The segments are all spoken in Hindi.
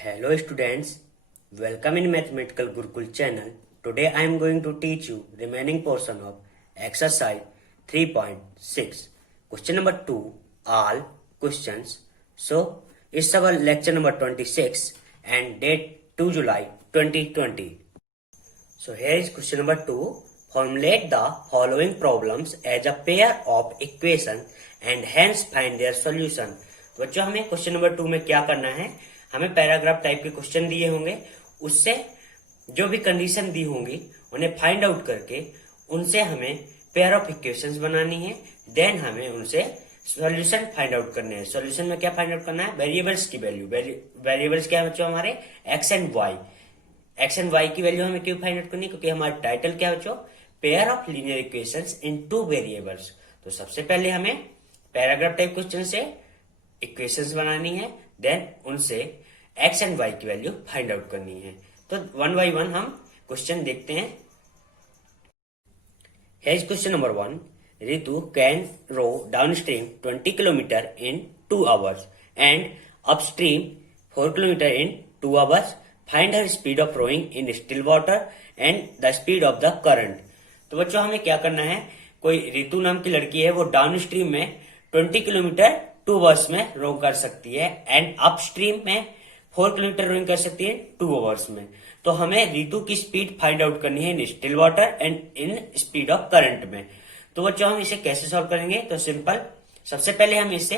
Hello students, welcome in Mathematical Gurukul channel. Today I am going to teach you remaining portion of exercise 3.6. Question number 2, all questions. So, it's our lecture number 26 and date 2 July 2020. So here is question number 2. Formulate the following problems as a pair of equation and hence find their solution. तो बच्चों हमें क्वेश्चन नंबर 2 में क्या करना है, हमें पैराग्राफ टाइप के क्वेश्चन दिए होंगे, उससे जो भी कंडीशन दी होंगी उन्हें फाइंड आउट करके उनसे हमें पेयर ऑफ इक्वेशंस बनानी है। देन हमें उनसे सॉल्यूशन फाइंड आउट करने हैं। सॉल्यूशन में क्या फाइंड आउट करना है, वेरिएबल्स की वैल्यू। वेरिएबल्स क्या है बच्चों, हमारे X and Y. X and Y की वैल्यू हमें क्यों फाइंड आउट करनी है, क्योंकि हमारा टाइटल क्या है बच्चों, pair of linear equations in two variables. तो सबसे पहले हमें पैराग्राफ टाइप क्वेश्चन से इक्वेशंस बनानी है, देन उनसे एक्स एंड वाई की वैल्यू फाइंड आउट करनी है। तो वन बाई वन हम क्वेश्चन देखते हैं। Here's question number 1. Ritu can row downstream 20 km in 2 hours and upstream 4 km in 2 hours. Find her speed of rowing in still water and the speed of the current. तो बच्चों हमें क्या करना है, कोई रितु नाम की लड़की है, वो डाउन स्ट्रीम में 20 किलोमीटर 2 आवर्स में रो कर सकती है एंड अपस्ट्रीम में 4 किलोमीटर रोइंग कर सकती है 2 आवर्स में। तो हमें रितु की स्पीड फाइंड आउट करनी है इन still water and in speed of current में। तो बच्चों हम इसे कैसे सॉल्व करेंगे, तो सिंपल, सबसे पहले हम इसे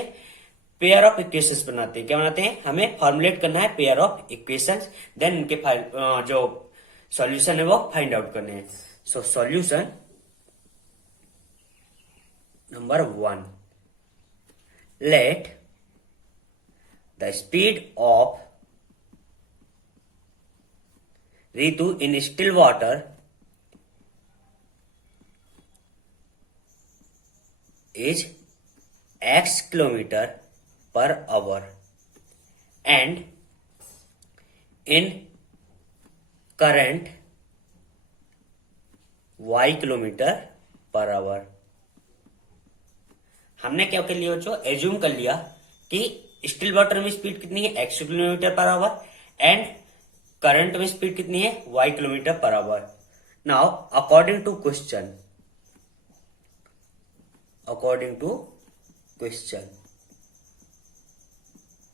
पेयर ऑफ इक्वेशंस बनाते हैं। क्या बनाते हैं, हमें फॉर्मुलेट करना है पेयर ऑफ इक्वेशंस, देन इनके जो सॉल्यूशन है वो फाइंड आउट करने हैं। So solution number 1, let the speed of Ritu in still water is x kilometer per hour and in current y kilometer per hour। हमने क्या कर लिया बच्चों, एज्यूम कर लिया कि स्टिल वाटर में स्पीड कितनी है, x kilometre per hour and current में स्पीड कितनी है, y kilometre per hour. Now according to question,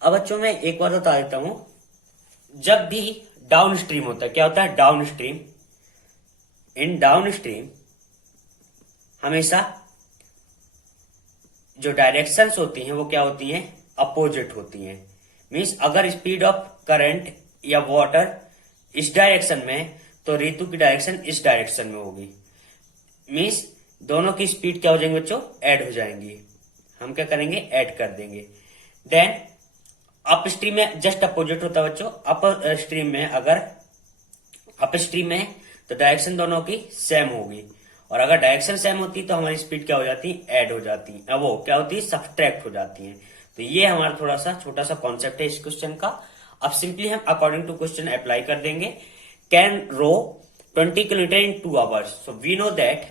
अब बच्चों मैं एक बार बता देता हूं, जब भी डाउन स्ट्रीम होता है, क्या होता है down stream, in down stream हमेशा जो डायरेक्शंस होती हैं वो क्या होती हैं, अपोजिट होती हैं। मींस अगर स्पीड ऑफ करंट या वाटर इस डायरेक्शन में, तो रितु की डायरेक्शन इस डायरेक्शन में होगी। मींस दोनों की स्पीड क्या हो जाएंगे बच्चों, ऐड हो जाएंगी। हम क्या करेंगे, ऐड कर देंगे। देन अप स्ट्रीम में जस्ट अपोजिट होता है बच्चों। अप स्ट्रीम में, अगर अप स्ट्रीम में तो डायरेक्शन दोनों की सेम होगी, और अगर डायरेक्शन सेम होती तो हमारी स्पीड क्या हो जाती, ऐड हो जाती, वो क्या होती है, सब्सट्रैक्ट हो जाती है। तो ये हमारा थोड़ा सा छोटा सा कॉन्सेप्ट है इस क्वेश्चन का। अब सिंपली हम अकॉर्डिंग टू क्वेश्चन अप्लाई कर देंगे। Can row 20 kilometre in 2 hours, so we know that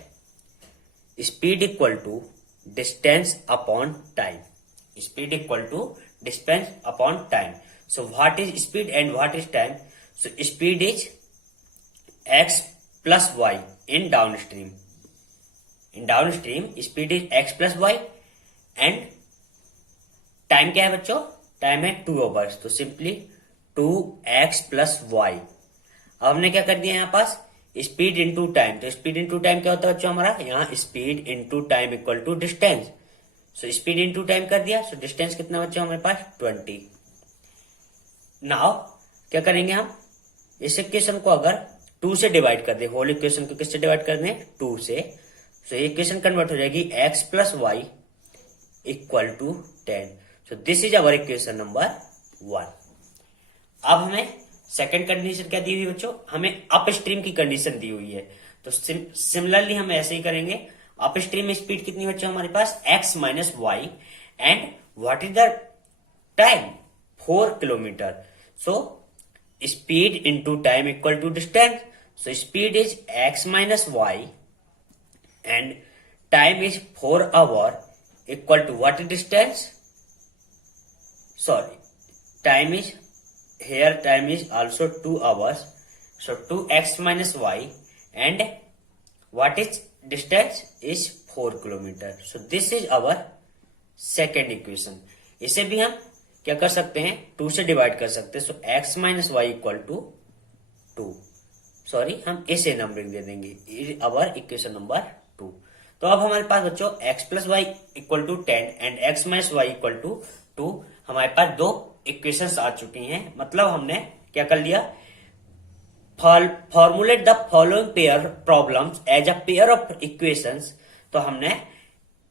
speed equal to distance upon time. Speed equal to distance upon time. So what is speed and what is time, so speed is X plus Y in downstream. In downstream speed is X plus Y and time क्या है बच्चों, टाइम है 2 आवर्स। तो सिंपली 2x प्लस वाई। अब हमने क्या कर दिया यहाँ पास, स्पीड इंटू टाइम। तो स्पीड इंटू टाइम क्या होता है बच्चों हमारा, यहाँ speed into time equal to distance. So speed into time कर दिया, सो डिस्टेंस कितना बच्चों हमारे पास, 20। नाउ क्या करेंगे हम, इस इक्वेशन को अगर 2 से डिवाइड कर दे, होल इक्वेशन को किससे डिवाइड कर दें, 2 से। सो इक्वेशन कन्वर्ट हो जाएगी x plus Y equal to 10। So this is our equation number 1। अब हमें सेकंड कंडीशन क्या दी हुई बच्चों, हमें अप स्ट्रीम की कंडीशन दी हुई है। तो सिमिलरली हम ऐसे ही करेंगे। अप स्ट्रीम में स्पीड कितनी बच्चों हमारे पास, x minus Y and what is the time, 4 kilometre. So speed into time equal to distance. So speed is x minus y and time is 4 hour equal to what distance? Sorry, time is here time is also 2 hours. So 2x minus y and what is distance is 4 kilometer. So this is our second equation. इसे भी हम क्या कर सकते हैं, 2 से डिवाइड कर सकते हैं. So x minus Y equal to 2. Sorry, हम इसे नंबरिंग दे देंगे अवर इक्वेशन नंबर 2. तो अब हमारे पास बच्चों x plus Y equal to 10 and x minus Y equal to 2 हमारे पास दो इक्वेशंस आ चुकी हैं. मतलब हमने क्या कर लिया, formulate the following pair problems as a pair of equations. तो हमने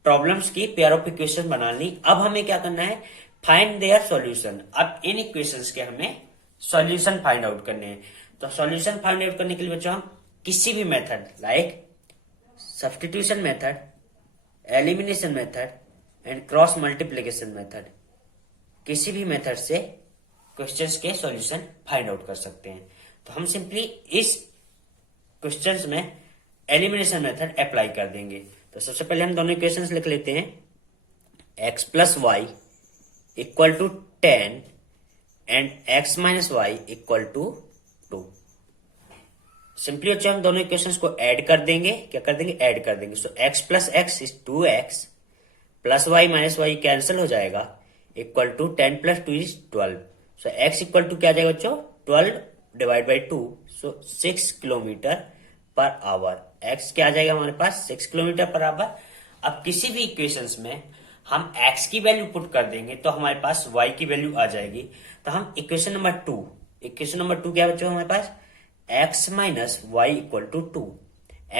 प्रॉब्लम्स की पेयर ऑफ इक्वेशन बना ली. अब हमें क्या करना है, फाइंड देयर सॉल्यूशन. अब इन इक्वेशंस के हमें सॉल्यूशन फाइंड आउट करने हैं. तो सॉल्यूशन फाइंड आउट करने के लिए बच्चों हम किसी भी method like substitution method, elimination method and cross multiplication method, किसी भी मेथड से क्वेश्चंस के सॉल्यूशन फाइंड आउट कर सकते हैं. तो हम सिंपली इस क्वेश्चंस में एलिमिनेशन मेथड अप्लाई कर देंगे. तो सबसे पहले हम दोनों इक्वेशंस लिख लेते हैं. x plus Y equal to 10 and x minus Y equal to 2. Simply बच्चों हम दोनों इक्वेशंस को ऐड कर देंगे. क्या कर देंगे, ऐड कर देंगे. So x plus X is 2x plus Y minus Y cancel हो जाएगा equal to 10 plus 2 is 12. So x equal to क्या आ जाएगा बच्चों, 12 divide by 2. So 6 kilometre per hour. x क्या आ जाएगा हमारे पास, 6 किलोमीटर पर आवर. अब किसी भी इक्वेशंस में हम x की वैल्यू पुट कर देंगे तो हमारे पास y की वैल्यू आ जाएगी. तो हम इक्वेशन नंबर 2 क्या बच्चों हमारे पास, x minus Y equal to 2.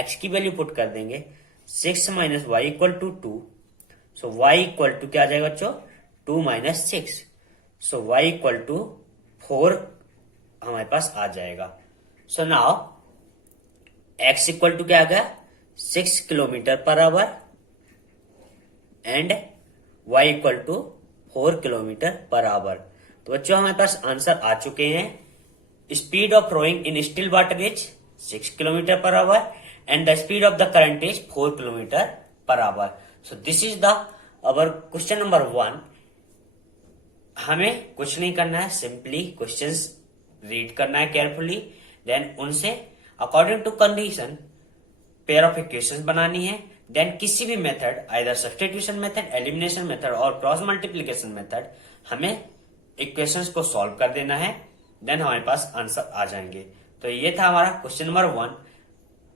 x की वैल्यू पुट कर देंगे 6 minus Y equal to 2. So y equal to क्या आ जाएगा बच्चों, 2 minus 6. So y equal to 4 हमारे पास आ जाएगा. So now x equal to क्या आ गया, 6 kilometre per hour and y equal to 4 kilometre per hour. तो बच्चों हमारे पास आंसर आ चुके हैं. Speed of rowing in still water is 6 kilometre per hour and the speed of the current is 4 kilometre per hour. So this is the our question number 1. हमें कुछ नहीं करना है, सिंपली क्वेश्चंस रीड करना है केयरफुली, देन उनसे according to condition pair of equations बनानी है. देन किसी भी method, either substitution method, elimination method और क्रॉस मल्टीप्लीकेशन मेथड, हमें इक्वेशंस को सॉल्व कर देना है. देन हमारे पास आंसर आ जाएंगे. तो ये था हमारा क्वेश्चन नंबर 1.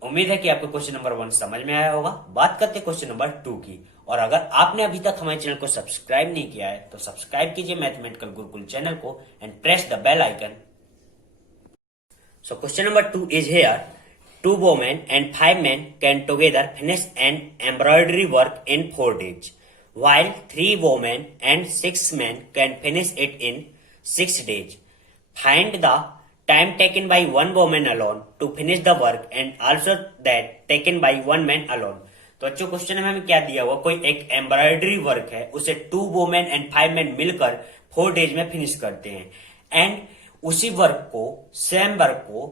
उम्मीद है कि आपको क्वेश्चन नंबर 1 समझ में आया होगा. बात करते हैं क्वेश्चन नंबर 2 की. और अगर आपने अभी तक हमारे चैनल को सब्सक्राइब नहीं किया है तो सब्सक्राइब कीजिए मैथमेटिकल गुरुकुल चैनल को and press the bell icon. So question number 2 is here. 2 women and 5 men can together finish an embroidery work in 4 days, while 3 women and 6 men can finish it in 6 days. Find the time taken by 1 woman alone to finish the work and also that taken by 1 man alone. तो बच्चों क्वेश्चन में हमें क्या दिया हुआ, कोई एक एम्ब्रॉयडरी वर्क है, उसे 2 वोमेन एंड 5 मैन मिलकर 4 डेज में फिनिश करते हैं. एंड उसी वर्क को, सेम वर्क को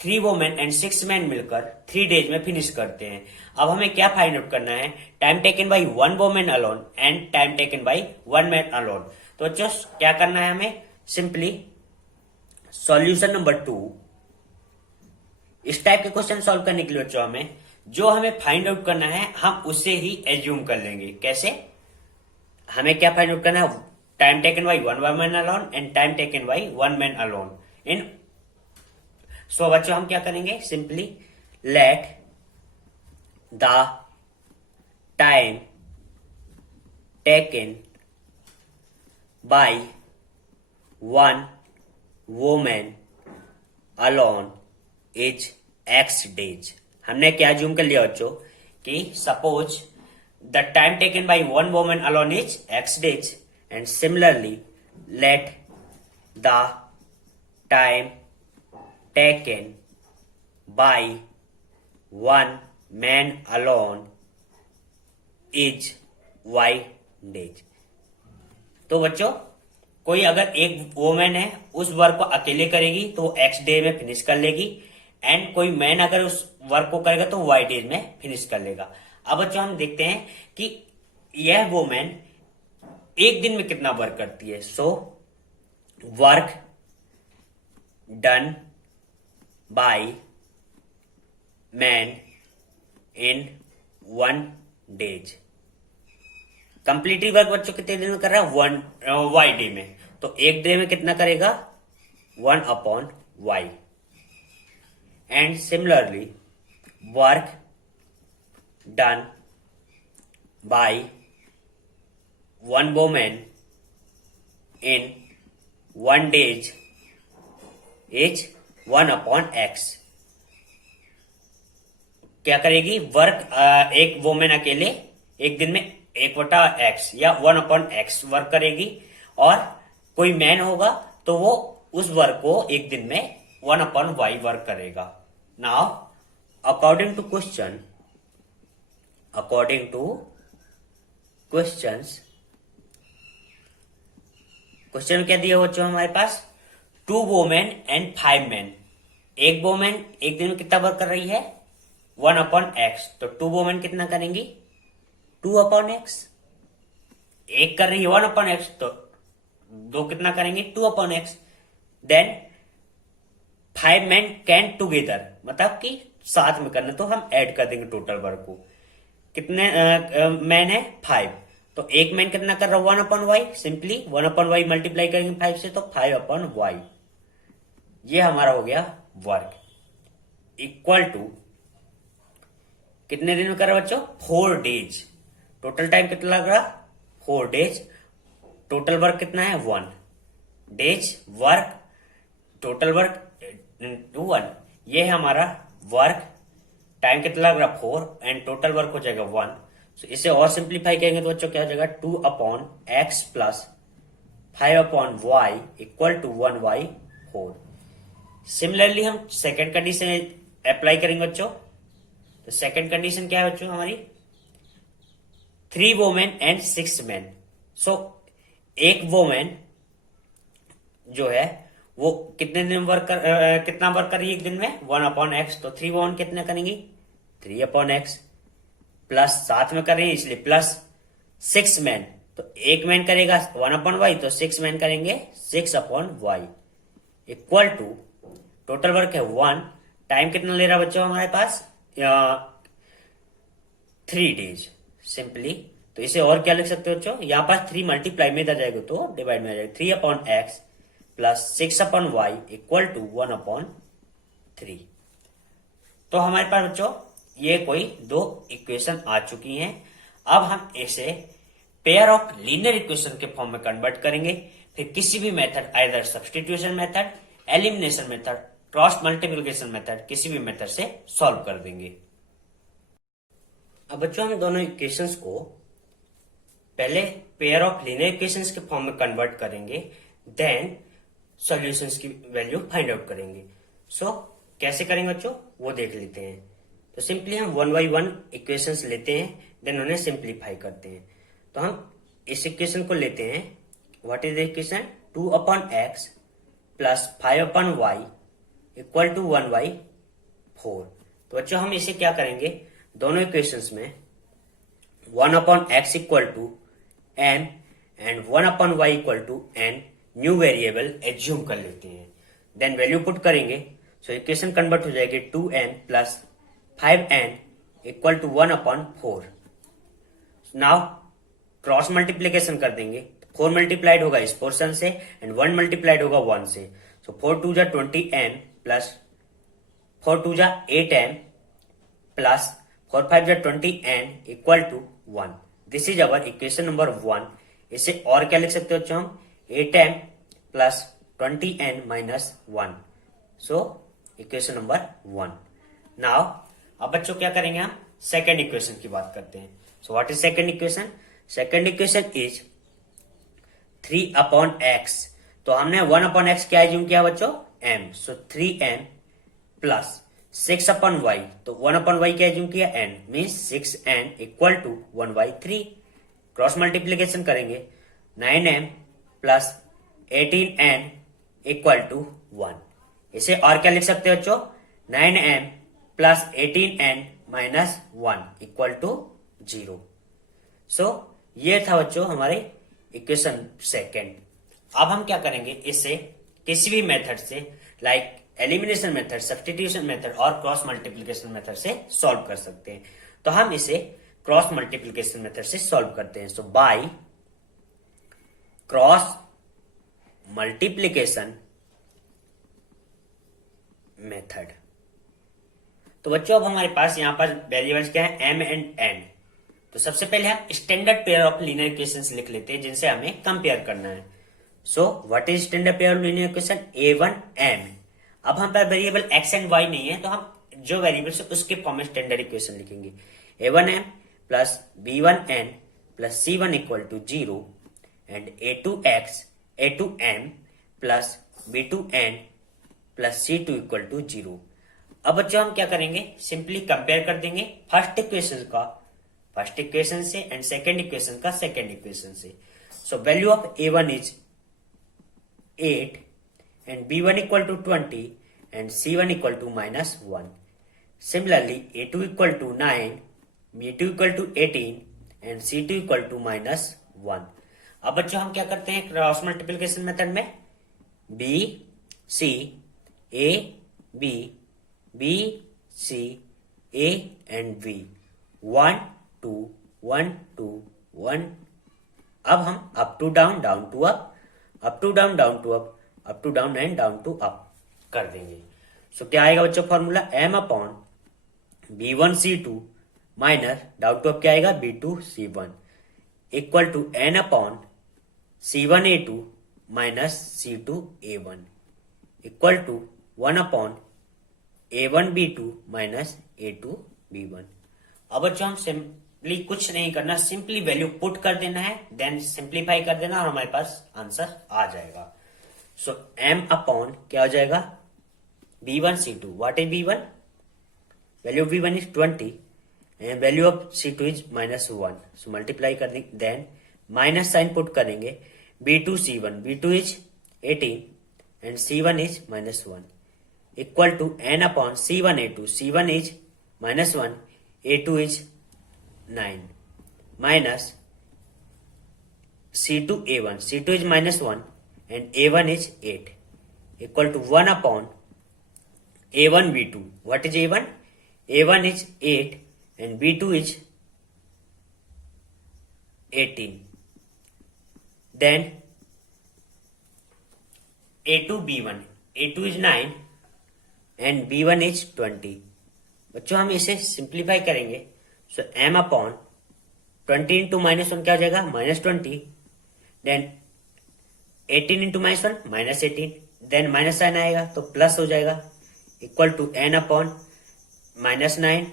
3 वोमेन एंड 6 मैन मिलकर 3 डेज में फिनिश करते हैं. अब हमें क्या फाइंड आउट करना है, time taken by 1 women alone and time taken by 1 man alone. तो बच्चों क्या करना है, हमें सिंपली सॉल्यूशन नंबर 2, इस टाइप के क्वेश्चन सॉल्व करने के लिए बच्चों हमें जो हमें फाइंड आउट करना है हम उसे ही एज्यूम कर लेंगे. कैसे, हमें क्या फाइंड आउट करना है, time taken by 1 women alone and time taken by 1 man alone in. So बच्चों हम क्या करेंगे, simply let the time taken by 1 women alone is x days. हमने क्या जूम कर लिया बच्चों कि suppose the time taken by 1 women alone is x days and similarly let the time taken by 1 man alone is y days. तो बच्चों कोई अगर एक वोमेन है उस वर्क को अकेले करेगी तो वो x डे में फिनिश कर लेगी एंड कोई मैन अगर उस वर्क को करेगा तो y डेज में फिनिश कर लेगा. अब बच्चों हम देखते हैं कि यह वोमेन एक दिन में कितना वर्क करती है. So work done by man in 1 days. Completely work बच्चों कितने दिन में कर रहा है? 1 वाई डे में। तो एक डे में कितना करेगा? 1/y। And similarly work done by 1 woman in 1 days is 1/x। क्या करेगी? वर्क एक वुमेन अकेले एक दिन में 1/x या 1/x वर्क करेगी, और कोई मैन होगा तो वो उस वर्क को एक दिन में 1/y वर्क करेगा। नाउ अकॉर्डिंग टू क्वेश्चन क्या दिया बच्चों हमारे पास? 2 वुमेन एंड 5 मैन। एक वुमेन एक दिन में कितना वर्क कर रही है? 1/x। तो 2 वुमेन कितना करेंगी? 2/x। एक कर रही है 1/x, तो 2 कितना करेंगे? 2/x। Then 5 man can together, मतलब कि साथ में करना, तो हम ऐड कर देंगे टोटल वर्क को। कितने मैन है? 5। तो एक मैन कितना कर रहा है? 1/y। सिंपली 1/y मल्टीप्लाई करेंगे 5 से, तो 5/y। ये हमारा हो गया वर्क। इक्वल टू कितने दिन में कर रहा है बच्चों? 4 डेज। टोटल टाइम कितना लग रहा? 4 डेज। टोटल वर्क कितना है? 1 डेज वर्क, टोटल वर्क 1। ये है हमारा वर्क। टाइम कितना लग रहा? 4, एंड टोटल वर्क हो जाएगा 1। So, इसे और सिंप्लीफाई करेंगे तो बच्चों क्या हो जाएगा? 2/x plus 5/y equal to 1/4। Similarly हम सेकेंड कंडीशन अप्लाई करेंगे बच्चों। तो सेकेंड कंडीशन क्या है बच्चों हमारी? 3 वुमेन एंड 6 मैन। सो एक वुमेन जो है वो कितने दिन वर्क कितना वर्क कर रही है एक दिन में? 1/x। तो 3 वुमेन कितना करेंगी? 3/x प्लस साथ में कर रही है इसलिए प्लस 6 मैन। तो एक मैन करेगा 1/y, तो 6 मैन करेंगे 6/y equal to total work है 1। टाइम कितना ले रहा है बच्चों हमारे पास? 3 डेज। सिंपली तो इसे और क्या लिख सकते हो बच्चों? यहां पास 3 मल्टीप्लाई में आ जाएगा तो डिवाइड में आ जाएगा। 3/x plus 6/y equal to 1/3। तो हमारे पास बच्चों ये कोई 2 इक्वेशन आ चुकी हैं। अब हम इसे पेयर ऑफ लीनियर इक्वेशन के फॉर्म में कन्वर्ट करेंगे, फिर किसी भी method, either substitution method, elimination method, cross multiplication method, किसी भी मेथड से सॉल्व कर देंगे। अब बच्चों हम दोनों इक्वेशंस को पहले पेयर ऑफ लीनियर इक्वेशंस के फॉर्म में कन्वर्ट करेंगे, देन सॉल्यूशंस की वैल्यू फाइंड आउट करेंगे। सो कैसे करेंगे बच्चों वो देख लेते हैं। तो सिंपली हम 1 by 1 इक्वेशंस लेते हैं, देन उन्हें सिंप्लीफाई करते हैं। तो हम इस इक्वेशन को लेते हैं। What is the equation? 2/x plus 5/y equal to 1/4। तो बच्चों हम इसे क्या करेंगे? दोनों इक्वेशंस में 1/x equal to n and 1/y equal to n new variable assume कर लेते हैं, देन वैल्यू पुट करेंगे। सो इक्वेशन कन्वर्ट हो जाएगी 2n plus 5n equal to 1/4। Now cross multiplication कर देंगे। 4 मल्टीप्लाइड होगा इस पोर्शन से एंड 1 मल्टीप्लाइड होगा 1 से। सो 4 2 जा 20n प्लस 4 2 जा 8n प्लस 4 5 जा 20n equal to 1। This is our equation number 1। इसे और क्या लिख सकते हो बच्चों हम? 8n plus 20n minus 1। So equation number 1। Now अब बच्चों क्या करेंगे? हम सेकेंड इक्वेशन की बात करते हैं। So what is second equation? Second equation is 3/x। तो हमने 1/x क्या एज्यूम किया बच्चों? m। So 3n plus 6/y। तो 1/y क्या एज्यूम किया? n means 6n equal to 1/3। Cross multiplication करेंगे 9m plus 18n equal to 1। इसे और क्या लिख सकते हो बच्चों? 9m plus 18n minus 1 equal to 0। So ये था बच्चों हमारे इक्वेशन सेकेंड। अब हम क्या करेंगे? इसे किसी भी मेथड से, like elimination method, substitution method और क्रॉस मल्टीप्लिकेशन मेथड से सॉल्व कर सकते हैं। तो हम इसे क्रॉस मल्टीप्लिकेशन मेथड से सॉल्व करते हैं। सो बाय क्रॉस मल्टीप्लिकेशन मेथड। तो बच्चों अब हमारे पास यहां पर वेरिएबल्स क्या है, m एंड n। तो सबसे पहले हम standard pair of linear equations लिख लेते हैं जिनसे हमें कंपेयर करना है। सो what is standard pair of linear equation, a1 m। अब हम पर वेरिएबल x एंड y नहीं है, तो हम जो वेरिएबल्स है उसके फॉर्म में स्टैंडर्ड इक्वेशन लिखेंगे। a1 m plus b1 n plus c1 equal to 0 and a2 m plus b2 n plus c2 equal to 0। अब बच्चों हम क्या करेंगे, सिंपली कंपेयर कर देंगे फर्स्ट इक्वेशन से एंड सेकेंड इक्वेशन का सेकेंड इक्वेशन से। So value of a1 is 8 and b1 equal to 20 and c1 equal to -1। Similarly a2 equal to 9, b2 equal to 18 and c2 equal to -1। अब बच्चों हम क्या करते हैं क्रॉस मल्टीप्लिकेशन मेथड में, b c a b b c a and b 1 2 1 2 1। अब हम up to down, down to up to down, down to up to down and down to up कर देंगे। सो क्या आएगा बच्चों formula, m upon b1 c2 minus down to up क्या आएगा b2 c1 equal to n upon c1 a2 minus c2 a1 equal to 1 upon a1 b2 minus a2 b1। अब बच्चों हम सिंपली कुछ नहीं करना, सिंपली वैल्यू पुट कर देना है, देन सिंप्लीफाई कर देना और हमारे पास आंसर आ जाएगा। सो m अपॉन क्या हो जाएगा b1 c2, what is b1, value of b1 is 20 and value of c2 is -1। So multiply कर देंगे, देन माइनस साइन पुट करेंगे, b2 c1, b2 is 18 and c1 is -1 equal to n upon c1 a2, c1 is -1, a2 is 9 minus c2 a1, c2 is -1 and a1 is 8 equal to 1 upon a1 b2, what is a1, a1 is 8 and b2 is 18, then a2 b1, a2 is 9 and b1 is 20। बच्चों हम इसे सिंप्लीफाई करेंगे, सो m अपॉन 20 इंटू -1 क्या हो जाएगा -20, then 18 into -1 -18, then minus sign आएगा तो प्लस हो जाएगा equal to n upon -9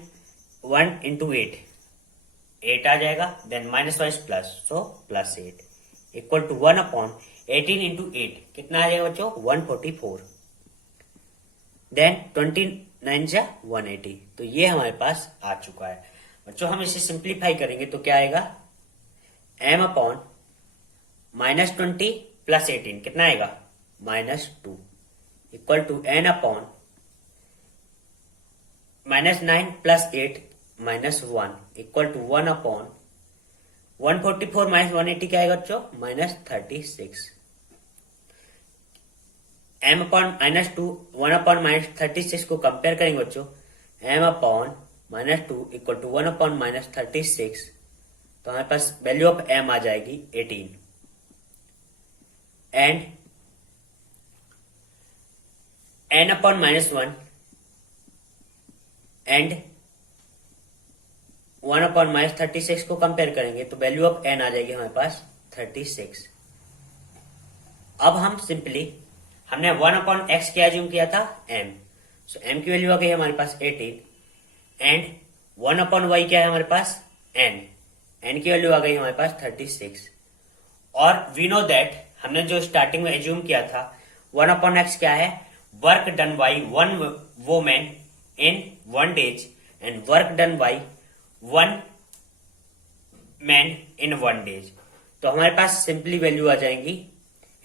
1 into 8 आ जाएगा, then -5 plus, so +8 equal to 1 upon 18 into 8 कितना आ जाएगा बच्चों 144, देन 29 जा 180। तो ये हमारे पास आ चुका है। बच्चों हम इसे सिंप्लीफाई करेंगे तो क्या आएगा, m अपॉन -20 प्लस 18 कितना आएगा -2 equal to n upon -9 plus 8 -1 equal to 1 upon 144 minus 180 क्या आएगा बच्चों -36। m अपॉन -2 1 अपॉन -36 को कंपेयर करेंगे बच्चों, m upon -2 equal to 1 upon -36, तो हमारे पास वैल्यू ऑफ m आ जाएगी 18 and n upon -1 and 1 upon -36 को कंपेयर करेंगे तो वैल्यू ऑफ n आ जाएगी हमारे पास 36। अब हम सिंपली हमने 1 अपॉन x क्या एज्यूम किया था m, सो m की वैल्यू आ गई हमारे पास 18 एंड 1 अपॉन y क्या है हमारे पास n की वैल्यू आ गई हमारे पास 36। और वी नो दैट हमने जो स्टार्टिंग में एज्यूम किया था 1 अपॉन x क्या है, work done by 1 women in 1 days and work done by 1 man in 1 days. तो हमारे पास सिंपली वैल्यू आ जाएंगी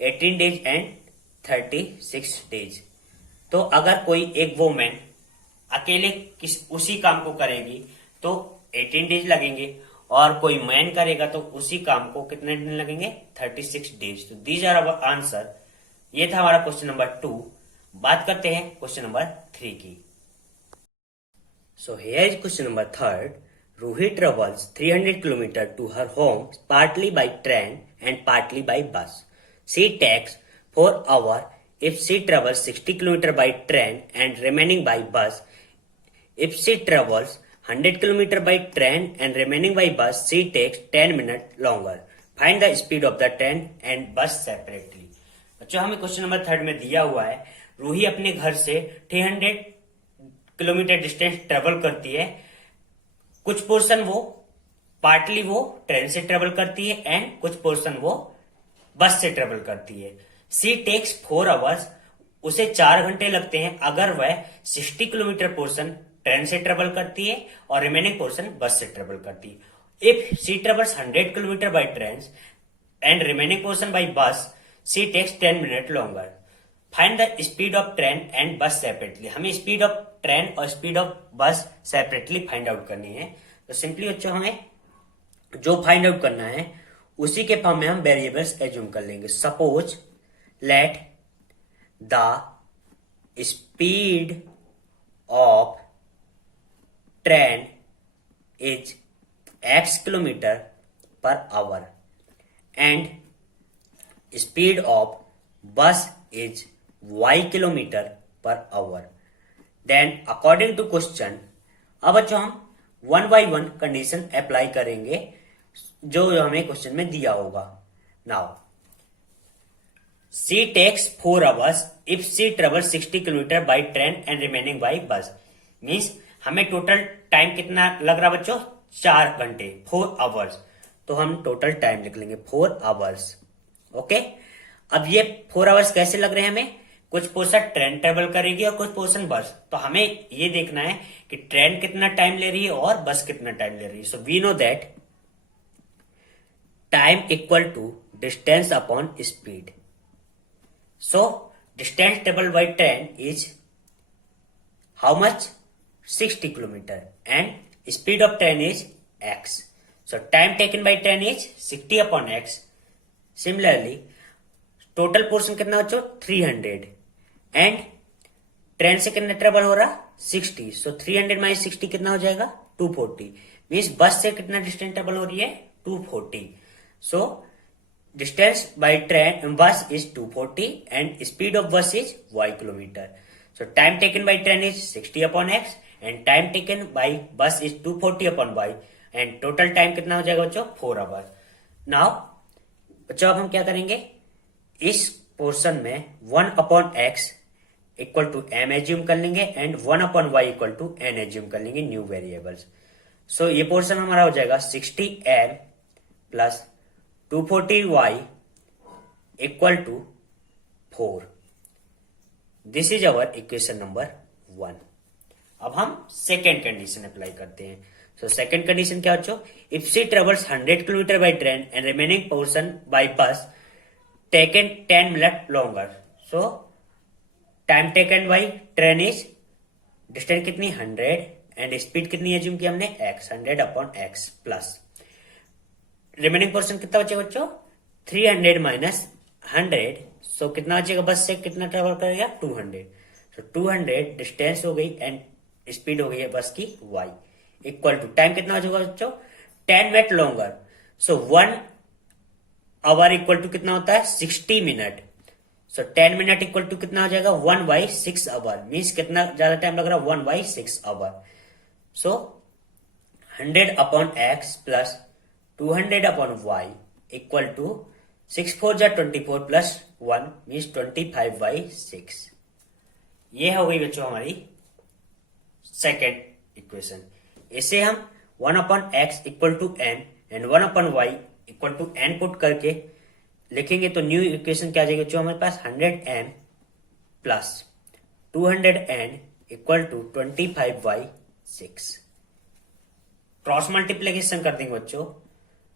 18 डेज एंड 36 डेज। तो अगर कोई एक वोमेन अकेले उसी काम को करेगी तो 18 डेज लगेंगे और कोई मैन करेगा तो उसी काम को कितने दिन लगेंगे 36 डेज। तो दीज आर आवर आंसर ये था हमारा क्वेश्चन नंबर 2। बात करते हैं क्वेश्चन नंबर 3 की। So here is question number 3rd. Ruhi travels 300 km to her home partly by train and partly by bus. She takes 4 hours if she travels 60 km by train and remaining by bus. If she travels 100 km by train and remaining by bus, she takes 10 minutes longer. Find the speed of the train and bus separately. बच्चों हमें क्वेश्चन नंबर 3rd में दिया हुआ है, रूही अपने घर से 300 किलोमीटर डिस्टेंस ट्रेवल करती है। कुछ पोर्शन वो पार्टली वो ट्रेन से ट्रेवल करती है एंड कुछ पोर्शन वो बस से ट्रेवल करती है। सी टेक्स 4 आवर्स, उसे 4 घंटे लगते हैं अगर वह 60 किलोमीटर पोर्शन ट्रेन से ट्रेवल करती है और रिमेनिंग पोर्शन बस से ट्रेवल करती है। If she travels 100 kilometre by train and remaining portion by bus, she takes 10 minute longer. Find the speed of train and bus separately. हमें स्पीड ऑफ ट्रेन और speed of bus separately find out करनी है। तो सिंपली बच्चों हमें जो फाइंड आउट करना है उसी के फॉर्म में हम वेरिएबल्स एज्यूम कर लेंगे। Suppose let the speed of train is x kilometre per hour and speed of bus is y kilometre per hour. Then according to question, अब बच्चों हम 1 by 1 कंडीशन अप्लाई करेंगे जो हमें क्वेश्चन में दिया होगा। Now she takes 4 hours if she travel 60 kilometre by train and remaining by bus. Means हमें टोटल टाइम कितना लग रहा बच्चों? 4 घंटे, 4 आवर्स। तो हम टोटल टाइम लिख लेंगे 4 आवर्स। ओके, अब ये 4 आवर्स कैसे लग रहे हैं हमें? कुछ पोर्शन ट्रेन ट्रेवल करेगी और कुछ पोर्शन बस। तो हमें ये देखना है कि ट्रेन कितना टाइम ले रही है और बस कितना टाइम ले रही है। So we know that time equal to distance upon speed. So distance travel by train is how much? 60 kilometre and speed of train is x. So time taken by train is 60 upon x. Similarly total portion कितना बच्चों? 300 एंड ट्रेन से कितना ट्रेवल हो रहा? 60. सो 300 माइनस 60 कितना हो जाएगा? 240. मीन्स बस से कितना डिस्टेंस ट्रेवल हो रही है? 240. So distance by train bus is 240 and speed of bus is y kilometre. So time taken by train is 60 upon x and time taken by bus is 240 upon y and total time कितना हो जाएगा बच्चों? 4 आवर्स. नाउ बच्चों अब हम क्या करेंगे? इस पोर्शन में 1 upon x equal to m assume कर लेंगे and 1 upon y equal to n assume कर लेंगे न्यू वेरिएबल्स। सो ये पोर्शन हमारा हो जाएगा 60m plus 240y equal to 4. This is our equation number 1. अब हम सेकेंड कंडीशन अप्लाई करते हैं। सो सेकेंड कंडीशन क्या बच्चों? If she travels 100 kilometre by train and remaining portion by bus taken 10 minute longer. So time taken by train is distance कितनी? 100 एंड स्पीड कितनी एज्यूम की हमने? x. 100 upon x plus remaining portion कितना बचेगा बच्चों? 300 माइनस 100. सो कितना बचेगा? बस से कितना ट्रेवल करेगा? 200. सो 200 डिस्टेंस हो गई एंड स्पीड हो गई है बस की y इक्वल टू टाइम कितना बचेगा बच्चों? 10 minute longer. So 1 hour equal to कितना होता है? 60 minute. So 10 minute equal to कितना हो जाएगा? 1 बाई 6 आवर. मीन्स कितना ज्यादा टाइम लग रहा है? 1 by 6 hour. So 100 upon x plus 200 upon y equal to 6 4 जा 24 प्लस 1 मीन्स 25 बाई 6. ये हो गई बच्चों हमारी सेकेंड इक्वेशन. इसे हम 1 upon x equal to n and 1 upon y equal to n put करके लिखेंगे तो न्यू इक्वेशन क्या आ जाएगी जो हमारे पास? 100m plus 200n equal to 25 by 6. Cross multiplication कर देंगे बच्चों.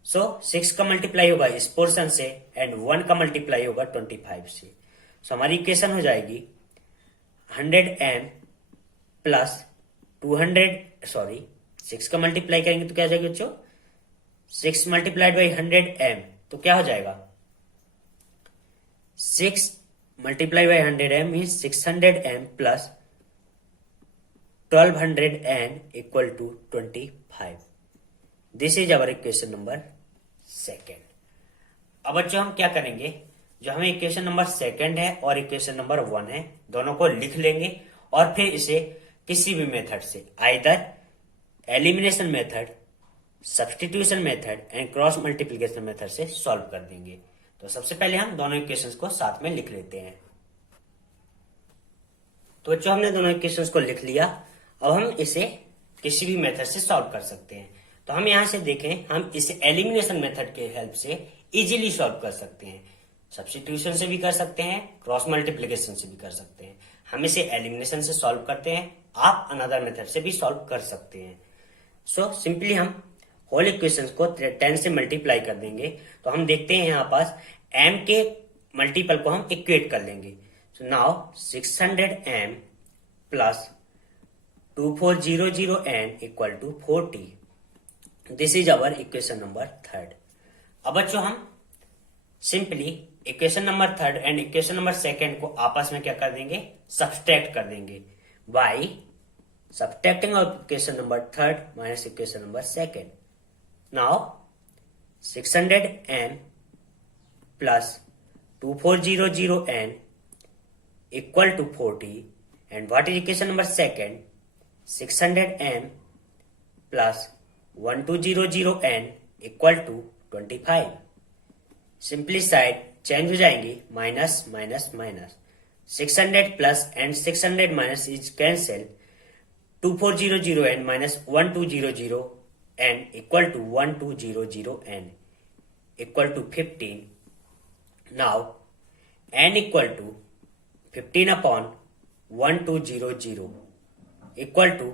सो 6 का मल्टीप्लाई होगा इस पोर्शन से एंड 1 का मल्टीप्लाई होगा 25 से. सो हमारी इक्वेशन हो जाएगी 100m प्लस 6 का मल्टीप्लाई करेंगे तो क्या हो जाएगी बच्चों? 6 मल्टीप्लाइड बाई 100m तो क्या हो जाएगा? 6 multiply by 100m means 600m plus 1200n equal to 25. This is our equation number second. अब बच्चों हम क्या करेंगे, जो हमें इक्वेशन नंबर सेकंड है और इक्वेशन नंबर 1 है, दोनों को लिख लेंगे और फिर इसे किसी भी मेथड से, either elimination method, substitution method and cross multiplication method से सॉल्व कर देंगे। तो सबसे पहले हम दोनों इक्वेशंस को साथ में लिख लेते हैं। तो बच्चों हमने दोनों इक्वेशंस को लिख लिया। अब हम इसे किसी भी मेथड से सॉल्व कर सकते हैं। तो हम यहां से देखें, हम इसे एलिमिनेशन मेथड के हेल्प से इजीली सॉल्व कर सकते हैं। सब्स्टिट्यूशन से भी कर सकते हैं, क्रॉस मल्टीप्लिकेशन से भी कर सकते हैं। हम इसे एलिमिनेशन से सॉल्व करते हैं, आप अनदर मेथड से भी सॉल्व कर सकते हैं। सो सिंपली हम होल इक्वेशंस को 10 से मल्टीप्लाई कर देंगे। तो हम देखते हैं यहाँ पास m के मल्टीपल को हम इक्वेट कर लेंगे। So now 600m plus 2400n equal to 40। This is our equation number third. अब बच्चों हम simply equation number third and equation number second को आपस में क्या कर देंगे, सब्सट्रैक्ट कर देंगे by subtracting equation number third minus equation number second. Now 600m plus 2400n equal to 40 and what is equation number second, 600m plus 1200n equal to 25। Simply side change हो जाएंगी, minus minus minus, 600 plus and 600 minus is cancel, 2400n minus 1200n equal to 1200n equal to 15। Now n equal to 15 upon 1200 equal to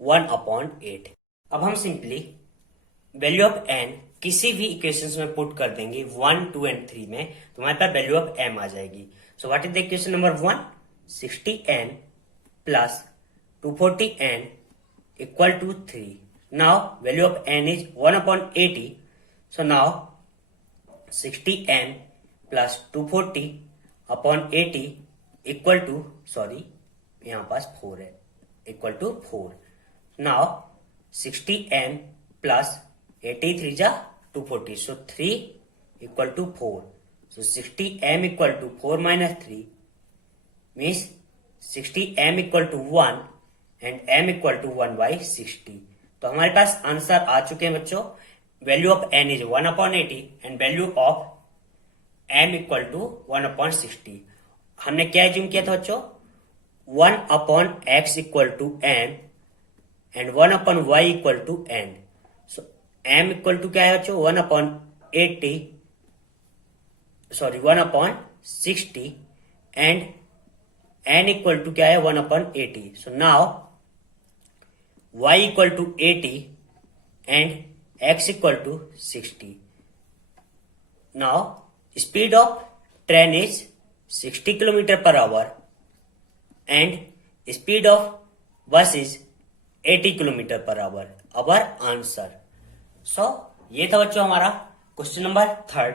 1 upon 8। अब हम सिंपली वैल्यू ऑफ n किसी भी इक्वेशंस में पुट कर देंगे 1, 2 एंड 3 में, तो हमारे पास वैल्यू ऑफ m आ जाएगी। So what is the equation number 1, 60n plus 240n equal to 3। Now value of n is 1 upon 80। So now 60n plus 240 upon 80 equal to, sorry यहां पास 4 है, equal to 4। Now 60m plus 83 जा 240, so 3 equal to 4। So 60m equal to 4 minus 3 means 60m equal to 1 and m equal to 1 by 60। तो हमारे पास आंसर आ चुके हैं बच्चों। Value of n is 1 upon 80 and value of m equal to 1 upon 60। हमने क्या एज्यूम किया था बच्चों, 1 upon x equal to m and 1 upon y equal to n। So m equal to क्या है बच्चों, 1 upon 80, sorry 1 upon 60 and n equal to क्या है, 1 upon 80। So now y equal to 80 and x equal to 60। Now speed of train is 60 km per hour and speed of bus is 80 km per hour। our answer। so ये था बच्चों हमारा क्वेश्चन नंबर थर्ड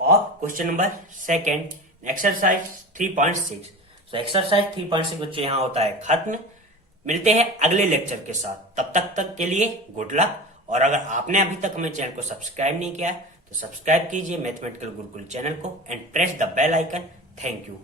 और question number second exercise 3.6। So exercise 3.6 बच्चों यहाँ होता है खत्म। मिलते हैं अगले लेक्चर के साथ, तब तक के लिए गुड लक। और अगर आपने अभी तक हमें चैनल को सब्सक्राइब नहीं किया है तो सब्सक्राइब कीजिए मैथमेटिकल गुरुकुल चैनल को and press the bell icon. Thank you.